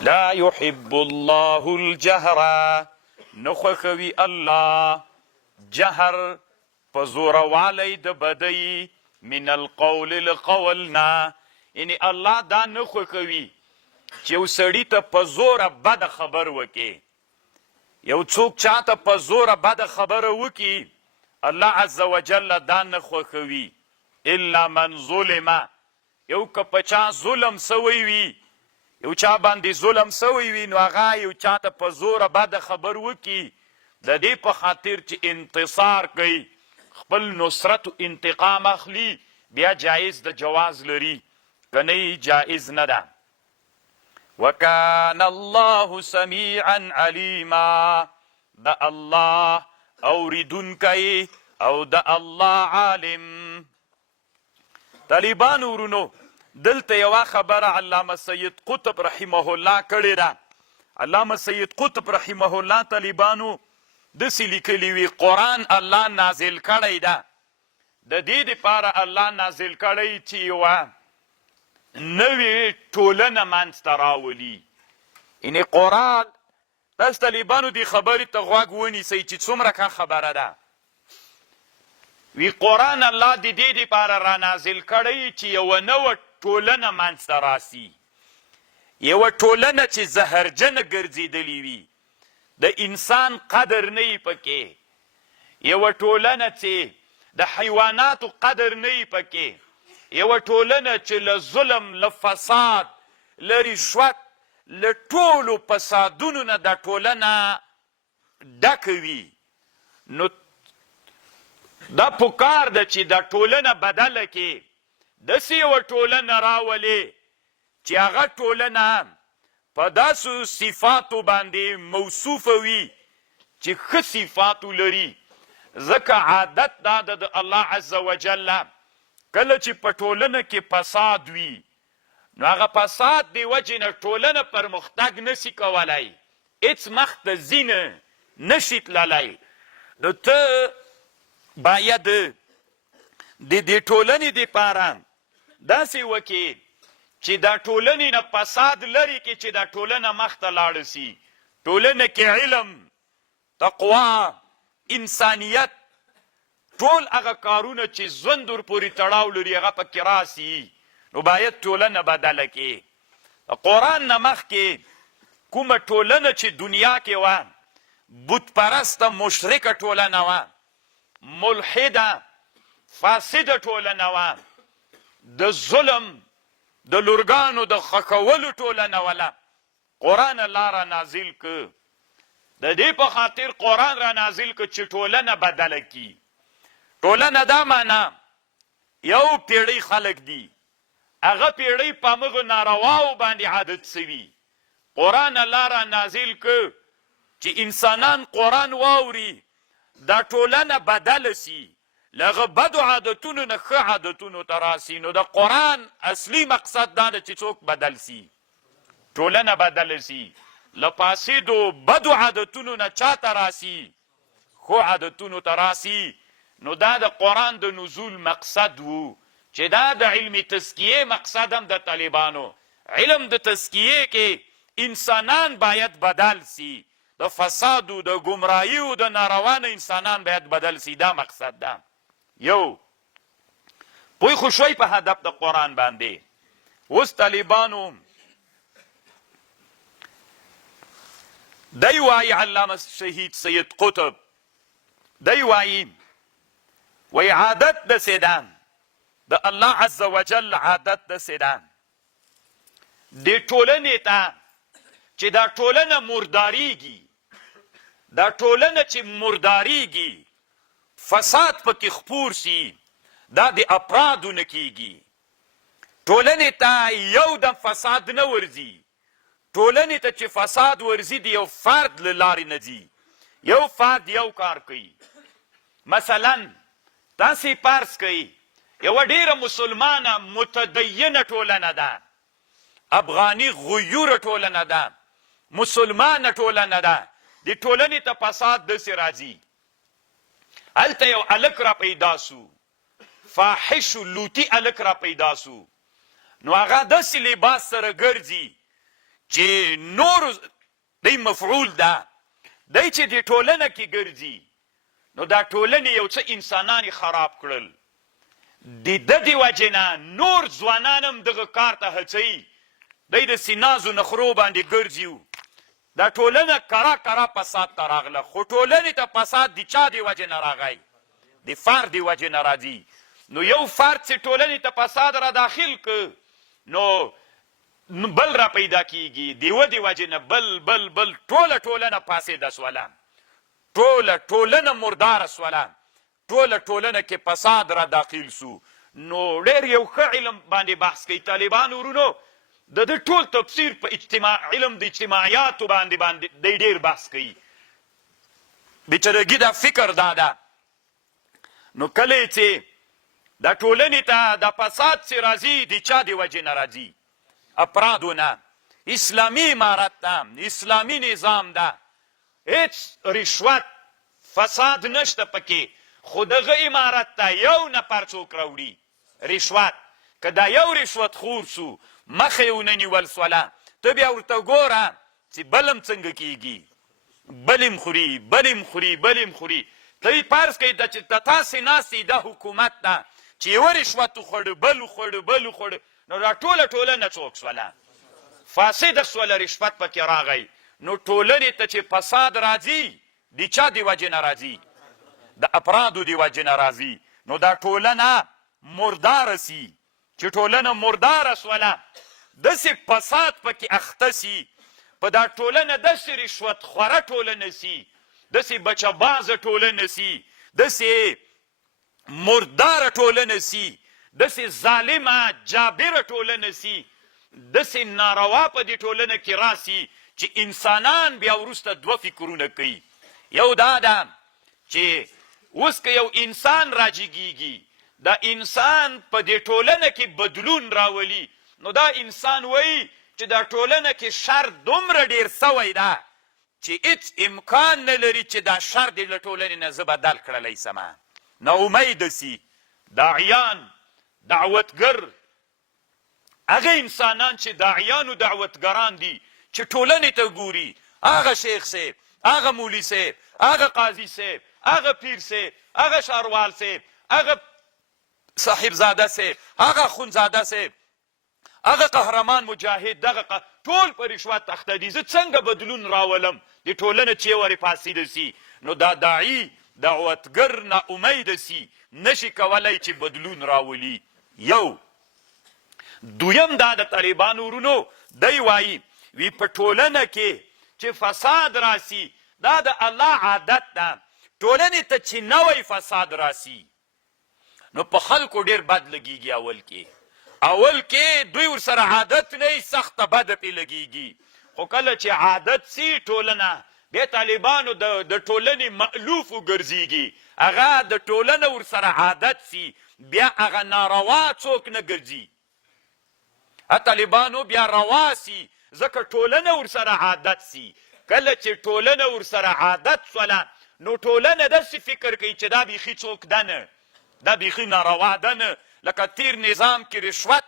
لا يحب الله الجهر نخوخوي الله جهر په زوروالی د بدی من القول لقولنا یعنی الله دا نه خوښوي چې یو سړي ته په زوره بده خبر وکړي یو څوک چاته په زوره بده خبره وکړي الله عز وجل دا نه خوښوي الا من ظلم یو که په چا ظلم سوی وي یو چا باندې ظلم سوی وي نو هغه یو چاته په زوره بده خبر وکړي د دې په خاطر چې انتصار کوي خپل نصرت و انتقام اخلي بیا جایز د جواز لري که نه جایز نه ده وکان الله سمیعا علیما د الله اوریدونکی او د الله عالم طالبانو ورونو دلته یوه خبره علامه سید قطب رحمه الله کړې ده علامه سید قطب رحمه الله طالبانو داسې لیکلي وي قرآن الله نازل کړی ده د دې دپاره الله نازل کړی چې یوه نوې ټولنه منځته راولي یعنې قرآن تاسو طالبانو دې خبرې ته غوږ ونیسئ چې څومره ښه خبره ده وی قرآن الله د دې دپاره را نازل کړی چې یوه نوه ټولنه منځته راسي یوه ټولنه چې زهرجنه ګرځېدلې وي د انسان قدر نه وي پکې یوه ټولنه چې د حیواناتو قدر نه وي پکې یوه ټولنه چې له ظلم له فساد له رشوت له ټولو فسادونو نه دا ټولنه ډکه وي نو دا پکار ده چې دا ټولنه بدله کې داسې یوه ټولنه راولې چې هغه ټولنه په داسو صفاتو باندې موصوفه وي چې ښه صفاتو لري ځکه عادت دا ده د الله عز وجل کله چې په ټولنه کې فساد وي نو هغه فساد د وجې نه ټولنه پرمختګ نشي کولی هېڅ مخ ته ځي نشي تللی نو ته باید د دې ټولنې دپاره داسې وکړې چې دا ټولنې نه فساد لرې کې چې دا ټولنه مخته لاړه سي ټولنه کې علم تقوا انسانیت ټول هغه کارونه چې ژوند ورپورې تړاو لري هغه پکې راسي نو باید ټولنه بدله کې د قرآن نه مخکې کومه ټولنه چې دنیا کې وه بت پرسته مشرکه ټولنه وه ملحده فاسده ټولنه وه د ظلم د لورګانو د خښولو ټولنه وله قرآن الله را نازل که د دې په خاطر قرآن را نازل که چې ټولنه بدله کی ټولنه دا معنا یو پیړۍ خلک دي هغه پیړۍ په همغو نارواو باندې عادت سوي قرآن الله را نازل که چې انسانان قرآن واوري دا ټولنه بدله سي له هغه بدو عادتونو نه ښه عادتونو ته راسي نو د قرآن اصلي مقصد دا ده چې څوک بدل سي ټولنه بدله سي له فاسدو بدو عادتونو نه چاته راسي ښو عادتونو ته راسي نو دا د قرآن د نزول مقصد و چې دا د علم تزکیه مقصد هم د طالبانو علم د تزکیه کې انسانان باید بدل سي د فسادو د ګمراهیو د ناروانه انسانان باید بدل سي دا مقصد ده یو پوی خو شوی په هدف د قرآن باندې اوس طالبانو دی وایي علامه شهید سید قطب دی وایي وی عادت داسې ده د الله عز وجل عادت داسې ده دې ټولنې ته چې دا ټولنه مرداریږي دا ټولنه چې مرداریږي فساد پکې خپور سي دا د افرادو نه کیږي ټولنې ته یو دم فساد نه ورځي ټولنې ته چې فساد ورځي د یو فرد له لارې نه ځي یو فرد یو کار کوي مثلا تاسې فرض کوئ یوه ډېره مسلمانه متدینه ټولنه ده افغاني غیوره ټولنه ده مسلمانه ټولنه ده د ټولنې ته فساد داسې راځي هلته یو هلک را پیدا سو فاحش و لوطي هلک را پیدا سو نو هغه داسې لباس سره ګرځي چې نور دی مفعول ده، دی چې د ټولنه کې ګرځي نو دا ټولنې یو څه انسانان یې خراب کړل. د ده د وجې نه نور ځوانان هم دغه کار ته هڅوي، دی د سینازو نخرو باندې ګرځي. دا ټولنه کرا فساد ته راغله، خو ټولنې ته فساد د چا د وجې نه راغی؟ د فرد د وجې نه راځي. نو یو فرد چې ټولنې ته فساد را داخل که نو بل را پیدا کیږي، دیوه د وجې نه بل ټوله ټولنه فاسده سوله، ټوله ټولنه مرداره سوله، ټوله ټولنه کې فساد را داخل سو. نو ډېر یو ښه علم باندې بحث کوي طالبان ورونو، د دې ټول تفسیر په علم د اجتماعیاتو باندې دی ډېر بحث کوي. بېچارګي دا فکر دا ده. نو کله چې دا ټولنې ته د فساد چې راځي د چا د وجې نه راځي؟ افرادو نه. اسلامي امارت ده، اسلامي نظام ده، هیڅ رشوت فساد نشته پکې، خو دغه امارت ته یو نفر څوک راوړي رشوت، که دا یو رشوت خور سو مخه یې ونه نیول سوله، ته بیا ورته ګوره چې بلم څنګه کیږي، بلم خوري. ته یې فرض کوي چې د تاسې ناستې دا حکومت ده چې یوه رشوت وخوړه بل وخوړه، نو دا ټوله ټولنه څوک سوله؟ فاسده سوله، رشوت پکې راغی. نو ټولنې ته چې فساد راځي د چا د وجې نه راځي؟ د افرادو د وجې نه راځي. نو دا ټولنه مرداره سي. چې ټولنه مرداره سوله، داسې فساد پکې اخته سي، په دا ټولنه داسې رشوت خوره ټولنه سي، داسې بچه بازه ټولنه سي، داسې مرداره ټولنه سي، داسې ظالمه جابره ټولنه سي، داسې ناروا په دې ټولنه کې راسي چې انسانان بیا وروسته دوه فکرونه کوي. یو دا ده چې اوس که یو انسان راجګیږي، دا انسان په دې ټولنه کې بدلون راولي، نو دا انسان وایي چې دا ټولنه کې شر دومره ډېر سوی ده چې هیڅ امکان نه لري چې دا شر دې له ټولنې نه زه بدل کړلی سمه. ناامیده سي. داعیان، دعوتګر، هغه انسانان چې داعیان و دعوتګران دي چې ټولنې ته ګوري، هغه شیخ صاحب، هغه مولي صاحب، هغه قاضي صاحب، هغه پیر صاحب، هغه ښاروال صاحب، هغه صاحبزاده صاحب، هغه اخوندزاده صاحب، هغه قهرمان مجاهد، دغه ټول په رشوت اخته دي. زه څنګه بدلون راولم د ټولنه چې ورې فاسده سي؟ نو دا داعي دعوتګر ناامیده سي، نشي کولی چې بدلون راولي. یو. دویم دا د طالبانو ورونو، دی وایي وی په ټولنه کې چې فساد راسي دا د الله عادت ده. ټولنې ته چې نوی فساد راسي نو په خلکو ډېر بد لګیږي. اول کې دوی ورسره عادت نه، سخته بده پې لګیږي، خو کله چې عادت سي ټولنه، بیا طالبانو د ټولنې مألوف وګرځېږي، هغه د ټولنه ورسره عادت سي، بیا هغه ناروا څوک نه ګرځي. طالبانو بیا روا سي، ځکه ټولنه ورسره عادت سي. کله چې ټولنه ورسره عادت سوله نو ټولنه داسې فکر کوي چې دا بیخي څوک ده نه، دا بیخي ناروا ده نه. لکه تیر نظام کې رشوت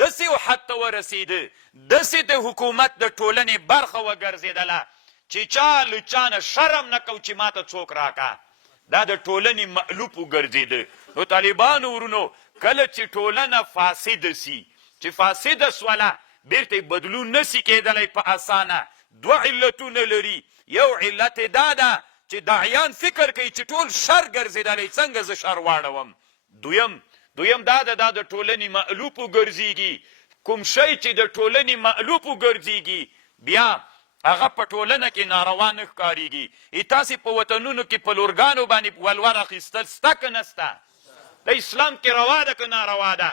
داسې حد ته ورسېده، داسې د حکومت د ټولنې برخه وګرځېدله چې چا له چا نه شرم نه کو چې ماته څوک راکه. دا د ټولنې مألوف وګرځېده. نو طالبانو ورونو، کله چې ټولنه فاسده سي، چې فاسده سوله، بیرته بدلون نسی کېدلی په اسانه. دوه علتونه لري. یو علت دا ده چې داعیان فکر کوي چې ټول شر ګرځېدلی، څنګه زه شر واړوم. دویم دا ده، دا د ټولنې مألوف وګرځېږي. کوم شی چې د ټولنې مألوف وګرځېږي بیا هغه په ټولنه کې ناروا نه ښکارېږي. تاسې په وطنونو کې په لورګانو باندې ولور اخیستل سته که نسته؟ د اسلام کې روا ده که ناروا ده؟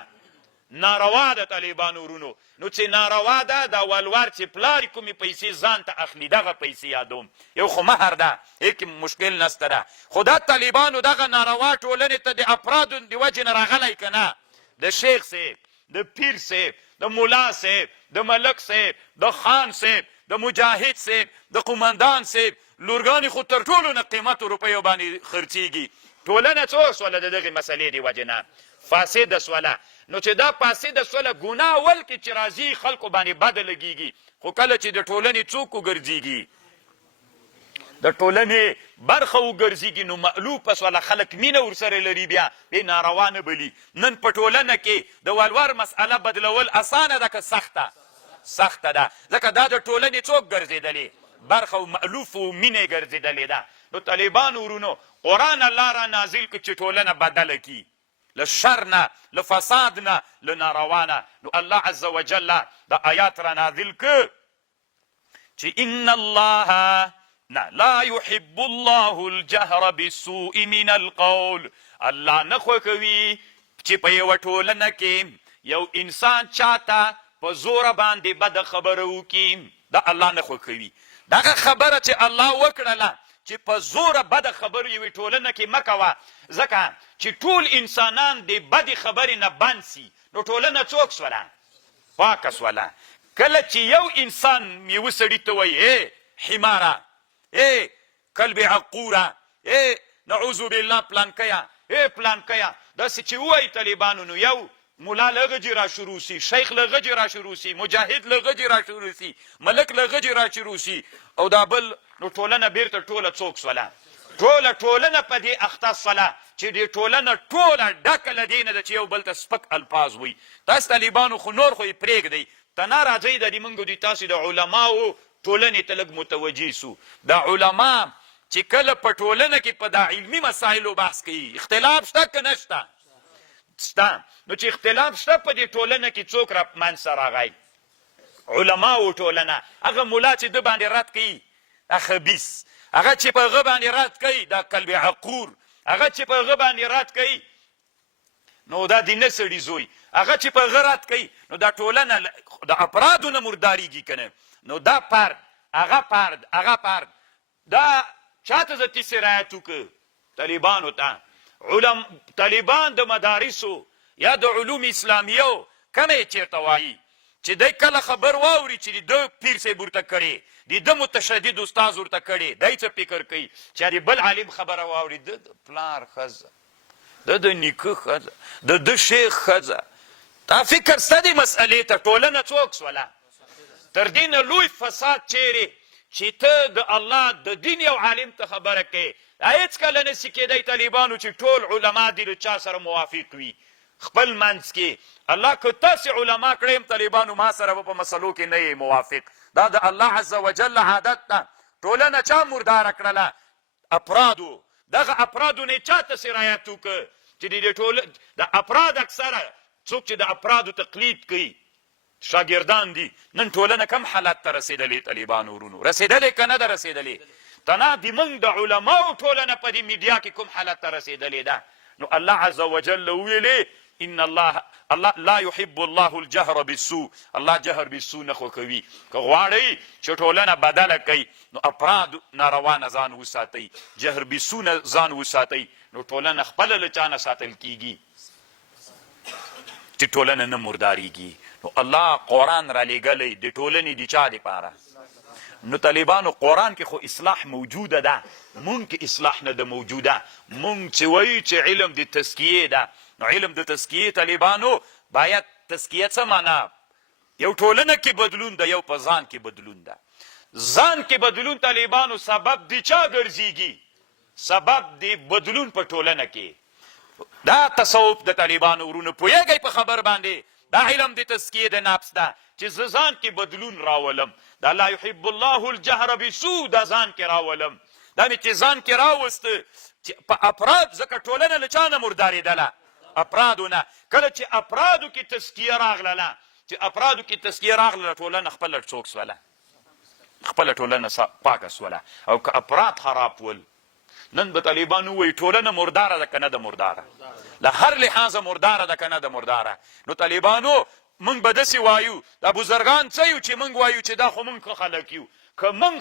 ناروا ده طالبانو ورونو. نو چې ناروا ده، دا ولور چې پلار کومې پیسې ځان ته اخلي، دغه پیسې یادوم، یو خو مهر ده، هیڅ مشکل نسته ده. خو دا طالبانو دغه ناروا ټولنې ته د افرادو د وجې نه راغلی که نه؟ د شیخ صاحب، د پیر صاحب، د ملا صاحب، د ملک صاحب، د خان صاحب، د مجاهد صاحب، د قمندان صاحب، لورګانې خو تر ټولو نه قیمتو روپیو باندې خرڅېږي. ټولنه څه سوله د دغې مسلې د وجې نه؟ فاسده سوله. نو چې دا فاسده سوله ګناه اول کې چې راځي خلکو باندې بده لګېږي خو کله چې د ټولنې څوک وګرځېږي د ټولنې برخه وګرځېږي نو مألوفه سوله خلک مینه ورسره لري بیا بې ناروا نه بلي نن په ټولنه کې د ولور مسئله بدلول اسانه ده که سخته ده ځکه دا د ټولنې څوک ګرځېدلې برخه و مألوف و مینې ګرځېدلې ده نو طالبانو ورونو قرآن الله را نازل کړي چې ټولنه بدله کړي له شر نه له فساد نه له ناروا نه نو الله عز وجل دا آیات را نازل کړ چې ان الله لا يحب الله الجهر بالسوء من القول الله نه خوښوي چې په یوه ټولنه کې یو انسان چاته په زوره باندې بده خبره وکړي دا الله نه خوښوي دغه خبره چې الله وکړله چې په زوره بده خبره یوې ټولنه کې مه کوه ځکه چې ټول انسانان د بدې خبرې نه بند سي نو ټولنه څوک سوله پاکه سوله کله چې یو انسان یوه سړي ته وایي حماره کلب عقوره نعوذ بالله پلانکیه داسې چې ووایي طالبانو نو یو مولا له غجې را شروع سي شیخ له غجې را شروع سي مجاهد له غجې را شروع سي ملک له غجې را شروع سي او دا بل نو ټولنه بیرته ټوله څوک سوله ټولنه په دې اخته سوله چې دې ټولنه ټوله ډکه له دې نه ده چې یو بل ته سپک الفاظ وایي تاسو طالبانو خو نور خو یې پرېږدئ ته نه راځئ د دې موږ دوی تاسو د علماو ټولنې ته لږ متوجه سو د علما چې کله په ټولنه کې په دا علمي مسایلو بحث کوي اختلاف شته که نشته شته نو چې اختلاف شته په دې ټولنه کې څوک را منځته راغی علماو ټولنه هغه ملا چې ده باندې رد کوي دا خبیث هغه چې په هغه باندې رد کوي دا کلب عقور هغه چې په هغه باندې رد کوي نو دا د نه سړي زوی هغه چې په هغه رد کوي نو دا ټولنه د افرادو نه مرداریږي که نه نو دا فرد هغه فرد دا چاته زه تیسې رعایت وکړه طالبانو ته طالبان د مدارسو یا د علوم اسلامیو کمې چېرته وایي چې دی کله خبر واوري چې د پیر صاحب ورته کړې د متشدد استاذ ورته کړې دی څه فکر کوي چې د بل عالم خبره واوري د پلار ښځه د نیکه ښځه د شیخ ښځه دا فکر سته دې مسئلې ته ټولنه څوک سوله تر دې نه لوی فساد چیرې چې ته د الله د دین یو عالم ته خبره کوې هېڅکله نسي کېدی طالبانو چې ټول علما دې له چا سره موافق وي خپل منځ کې الله که تاسې علما کړی طالبانو ما سره به په مسلو کې نه یې موافق دا د الله عز وجل عادت ده ټولنه چا مرداره کړله افرادو دغه افرادو نه چا ته سرایت وکړه چې د افراد اکثره څوک چې د افرادو تقلید کوي شاگردان دي نن ټولنه کم حالت ته رسېدلې طالبانو ورونو رسېدلې که نه ده رسېدلې تنا د موږ د علماو ټولنه په دې میډیا کې کوم حالت ته رسېدلې ده نو الله عز وجل ویلې ان الله لا يحب الله الجهر بالسوء الله جهر بالسوء نه خوښوي که غواړئ چې ټولنه بدله کوي نو افراد ناروا نه ځان وساتئ جهر بالسوء نه ځان وساتئ نو ټولنه خپله له چا نه ساتل کېږي چې ټولنه نه مرداریږي نو الله قرآن را لېږلی د ټولنې د چا دپاره نو طالبانو قرآن کې خو اصلاح موجوده ده مونږ کې اصلاح نه ده موجوده مونږ چې وایو چې علم د تزکیې ده نو علم د تزکیې طالبانو باید تزکیه څه معنا یو ټولنه کې بدلون ده یو په ځان کې بدلون ده ځان کې بدلون طالبانو سبب د چا ګرځېږي سبب د بدلون په ټولنه کې دا تصوف د طالبانو ورونو پوهېږئ په خبر باندې دا علم د تزکیې د نفس ده چې زه ځان کې بدلون راولم دا لا يحب الله الجهر بالسوء دا ځان کې راولم دا مې چې ځان کې راوسته چې په افراد ځکه ټولنه له چا نه مردارېدله افرادو نه کله چې افرادو کې تزکیه راغله ټولنه خپله څوک سوله خپله ټولنه پاکه سوله او که افراد خراب ول نن به طالبانو وایي ټولنه مرداره ده که نه ده مرداره له هر لحاظه مرداره ده که نه ده مرداره نو طالبانو موږ به داسې وایو دا بزرګان څه یو چې موږ وایو چې دا خو موږ ښه خلک یو که موږ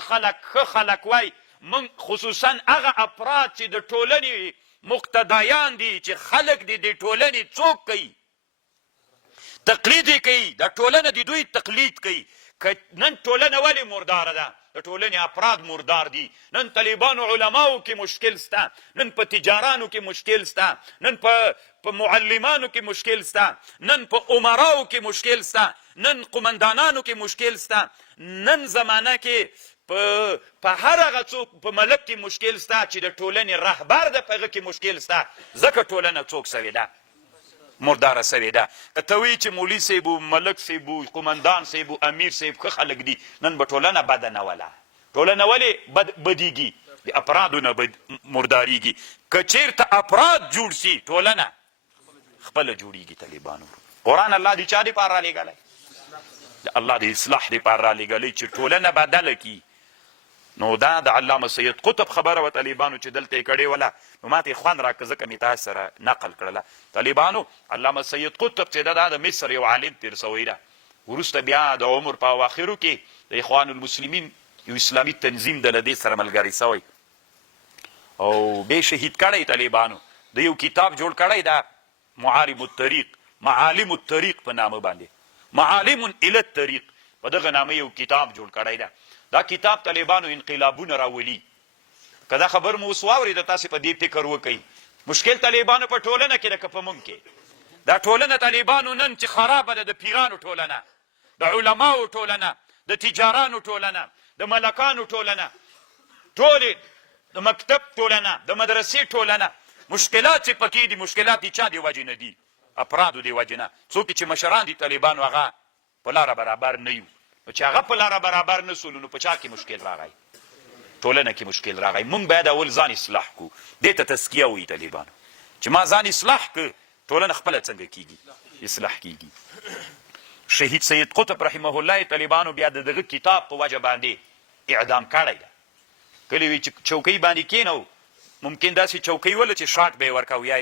ښه خلک وای موږ خصوصا هغه افراد چې د ټولنې مقتدایان دي چې خلک دي د ټولنې څوک کوي تقلید یې کوي دا ټولنه د دوی تقلید کوي که نن ټولنه ولې مرداره ده د ټولنې افراد مردار دي نن طالبانو علماو کې مشکل سته نن په تجارانو کې مشکل سته نن په په معلمانو کې مشکل ستا، نن په عمراو کې مشکل ستا، نن قمندانانو کې مشکل ستا، نن زمانه کې په هر هغه څوک په ملک کې مشکل ستا چې د ټولنې رهبر ده په هغه کې مشکل ستا. ځکه ټولنه څوک سوې ده؟ مرداره سوې ده. که ته وایي چې مولي صاحب و، ملک صاحب و، قمندان صاحب و، امیر صاحب ښه خلک دي، نن به ټولنه بده نه وله. ټولنه ولې بدیږي؟ د افرادو نه مرداریږي. که چېرته افراد جوړ شي ټولنه خپله جوړیږي. طالبانو قرآن الله د چا دپاره رالیږلی؟ د الله د اصلاح دپاره رالیږلی چې ټولنه بدله کي. نو دا د علامه سید قطب خبره وه طالبانو چې دلته یې کړې وله، نو ما ته یې خوند راکړه ځکه مې تاسو سره نقل کړله. طالبانو علامه سید قطب چې دا د مصر یو عالم تېر سوی ده، وروسته بیا د عمر په اواخرو کې د اخوان المسلمین یو اسلامي تنظیم د له دې سره ملګری سوی او بیا شهید کړی. طالبانو د یو کتاب جوړ کړی ده، معالم الطریق، معالم الطریق په نامه باندې، معالم الی الطریق، په دغه نامه یو کتاب جوړ کړی ده. دا کتاب طالبانو انقلابونه راولي. که دا خبر مو اوس واورېده تاسې په دې فکر وکئ. مشکل طالبانو په ټولنه کې ده که په موږ کې؟ دا ټولنه طالبانو نن چې خرابه ده، د پیرانو ټولنه، د علماو ټولنه، د تجارانو ټولنه، د ملکانو ټولنه، ټولې د مکتب ټولنه، د مدرسې ټولنه. مشکلات چې پکې دي، مشکلات د چا د وجې نه دي؟ افرادو د وجې نه. څوک چې مشران دي طالبانو هغه په لاره برابر نه یو. نو چې هغه په لاره برابر نه سولو نو په چا کې مشکل راغی؟ ټولنه کې مشکل راغی. مونږ باید اول ځان اصلاح کړو. دې ته تزکیه وایي طالبانو چې ما ځان اصلاح کړ، ټولنه خپله څنګه کېږي؟ اصلاح کېږي. شهید سید قطب رحمه الله طالبانو بیا د دغه کتاب په وجه باندې اعدام کړی ده. کله وی چې چوکۍ باندې کېنو، ممکن داسې چوکۍ وله چې شاټ به یې ورکاو یا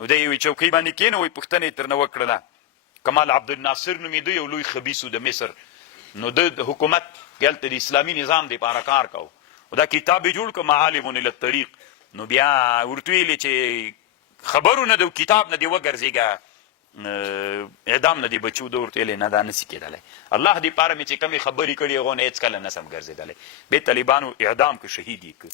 نو دی وی چوکۍ باندې کېنو، وی پوښتنه یې ترنه وکړله. کمال عبدالناصر نومېده، یو لوی خبیث و د مصر. نو د حکومت دلته د اسلامي نظام دپاره کار کو، دا کتاب یې جوړ کړ معالم الی الطریق. نو بیا ورته ویلې چې خبرو نه د کتاب نه دې وګرځېږه، اعدام نه دې بچو. ده ورته ویلې نه دا نسي کېدلی، الله دپاره مې چې کمې خبرې کړي هغو نه هېڅکله نسم ګرځېدلی. بیا طالبانو اعدام که شهید یې که.